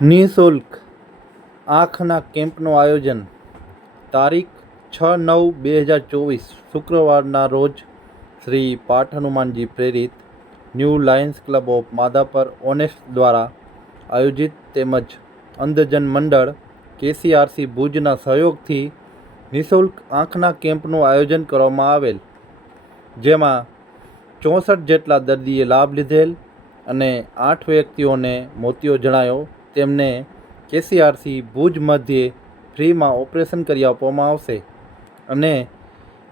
નિઃશુલ્ક આંખના કેમ્પનું આયોજન તારીખ છ નવ બે હજાર ચોવીસ, શુક્રવારના રોજ શ્રી પાઠ હનુમાનજી પ્રેરિત new Lions Club of Madhapar Honest દ્વારા આયોજિત તેમજ અંધજન મંડળ કેસીઆરસી ભુજના સહયોગથી નિઃશુલ્ક આંખના કેમ્પનું આયોજન કરવામાં આવેલ, જેમાં ચોસઠ જેટલા દર્દીએ લાભ લીધેલ અને આઠ વ્યક્તિઓને મોતિયો જણાયો તેમને કેસીઆરસી ભુજ મધ્યે ફ્રીમાં ઓપરેશન કરી આપવામાં આવશે. અને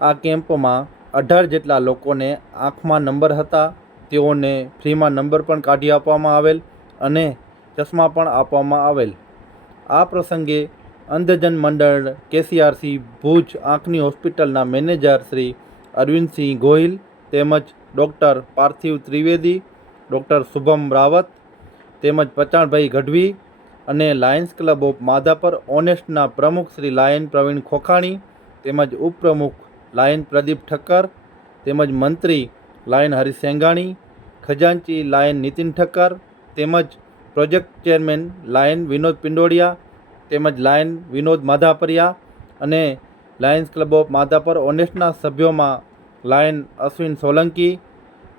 આ કેમ્પમાં અઢાર જેટલા લોકોને આંખમાં નંબર હતા, તેઓને ફ્રીમાં નંબર પણ કાઢી આપવામાં આવેલ અને ચશ્મા પણ આપવામાં આવેલ. આ પ્રસંગે અંધજન મંડળ કેસીઆરસી ભુજ આંખની હોસ્પિટલના મેનેજર શ્રી અરવિંદસિંહ ગોહિલ તેમજ ડૉક્ટર પાર્થિવ ત્રિવેદી, ડૉક્ટર શુભમ રાવત તેમજ પચાણભાઈ ગઢવી અને લાયન્સ ક્લબ ઓફ માધાપર ઓનેસ્ટના પ્રમુખ શ્રી લાયન પ્રવીણ ખોખાણી તેમજ ઉપપ્રમુખ લાયન પ્રદીપ ઠક્કર તેમજ મંત્રી લાયન હરીશ ખજાનચી લાયન નીતિન ઠક્કર તેમજ project chairman Lion Vinod Pindodiya તેમજ લાયન વિનોદ માધાપરિયા અને લાયન્સ ક્લબ ઓફ માધાપર ઓનેસ્ટના સભ્યોમાં Lion Ashwin Solanki,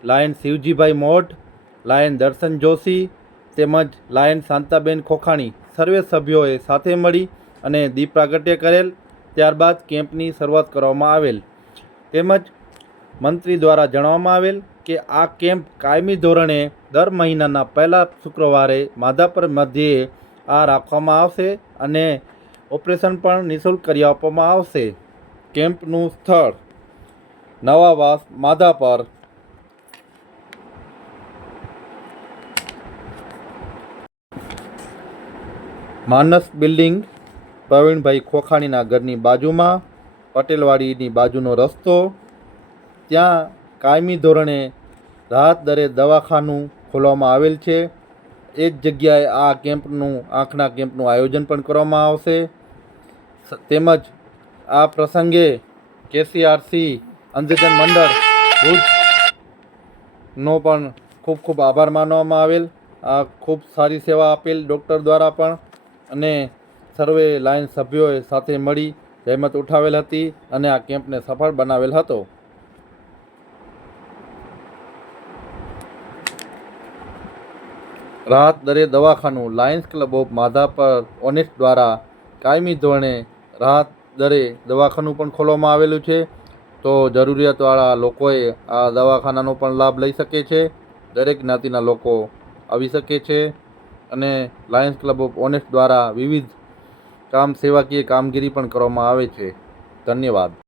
Lion Shivjibhai Modh, Lion Darshan Joshi તેમજ લાયન શાંતાબેન ખોખાણી સર્વે સભ્યોએ સાથે મળી અને દીપ પ્રાગટ્ય કરેલ, ત્યારબાદ કેમ્પની શરૂઆત કરવામાં આવેલ. તેમજ મંત્રી દ્વારા જણાવવામાં આવેલ કે આ કેમ્પ કાયમી ધોરણે દર મહિનાના પહેલા શુક્રવારે માધાપર મધ્યે આ રાખવામાં આવશે અને ઓપરેશન પણ નિઃશુલ્ક કરી આપવામાં આવશે. કેમ્પનું સ્થળ નવાવાસ માધાપર માનસ બિલ્ડિંગ પ્રવીણભાઈ ખોખાણીના ઘરની બાજુમાં, પટેલવાડીની બાજુનો રસ્તો. ત્યાં કાયમી ધોરણે રાહત દરે દવાખાનું ખોલવામાં આવેલ છે. એ જ જગ્યાએ આ કેમ્પનું, આંખના કેમ્પનું આયોજન પણ કરવામાં આવશે. તેમજ આ પ્રસંગે કેસીઆરસી અંધજન મંડળ ભુજ નો પણ ખૂબ ખૂબ આભાર માનવામાં આવેલ. આ ખૂબ સારી સેવા આપેલ ડૉક્ટર દ્વારા પણ અને સર્વે લાયન્સ સભ્યોએ સાથે મળી જહેમત ઉઠાવેલ હતી અને આ કેમ્પને સફળ બનાવેલ હતો. રાહત દરે દવાખાનું Lions Club of Madhapar Honest દ્વારા કાયમી ધોરણે રાહત દરે દવાખાનું પણ ખોલવામાં આવેલું છે. તો જરૂરિયાતવાળા લોકોએ આ દવાખાનાનો પણ લાભ લઈ શકે છે. દરેક જ્ઞાતિના લોકો આવી શકે છે. અને લાયન્સ ક્લબ ઓફ ઓનેસ્ટ દ્વારા વિવિધ કામ સેવાકીય કામગીરી પણ કરવામાં આવે છે. ધન્યવાદ.